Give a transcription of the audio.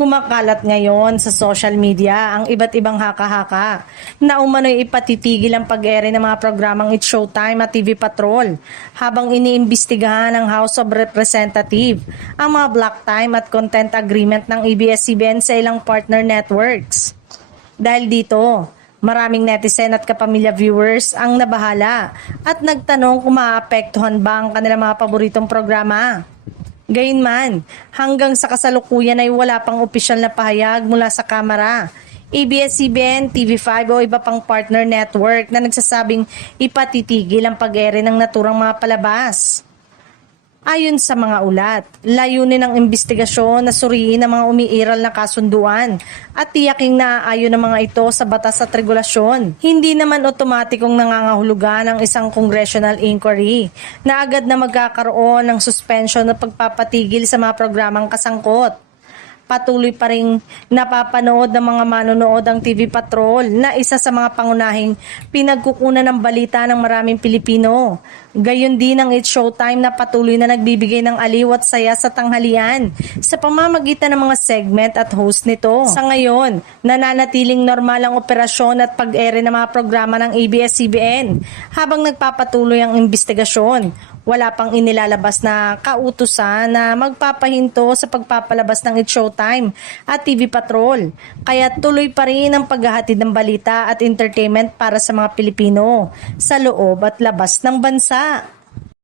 Kumakalat ngayon sa social media ang iba't ibang haka-haka na umano'y ipatitigil ang pag-ere ng mga programang It's Showtime at TV Patrol habang iniimbestigahan ng House of Representatives ang mga block time at content agreement ng ABS-CBN sa ilang partner networks. Dahil dito, maraming netizen at kapamilya viewers ang nabahala at nagtanong kung maapektuhan ba ang kanilang mga paboritong programa. Gayunman, hanggang sa kasalukuyan ay wala pang opisyal na pahayag mula sa Kamara, ABS-CBN, TV5 o iba pang partner network na nagsasabing ipatitigil ang pag-ere ng naturang mga palabas. Ayon sa mga ulat, layunin ng investigasyon na suriin ang mga umiiral na kasunduan at tiyaking naaayon ng mga ito sa batas at regulasyon. Hindi naman otomatikong nangangahulugan ang isang congressional inquiry na agad na magkakaroon ng suspension at pagpapatigil sa mga programang kasangkot. Patuloy pa rin napapanood ng mga manonood ang TV Patrol na isa sa mga pangunahing pinagkukunan ng balita ng maraming Pilipino. Gayon din ang It's Showtime na patuloy na nagbibigay ng aliw at saya sa tanghalian sa pamamagitan ng mga segment at host nito. Sa ngayon, nananatiling normal ang operasyon at pag-ere ng mga programa ng ABS-CBN habang nagpapatuloy ang investigasyon. Wala pang inilalabas na kautusan na magpapahinto sa pagpapalabas ng It's Showtime at TV Patrol. Kaya tuloy pa rin ang paghahatid ng balita at entertainment para sa mga Pilipino sa loob at labas ng bansa.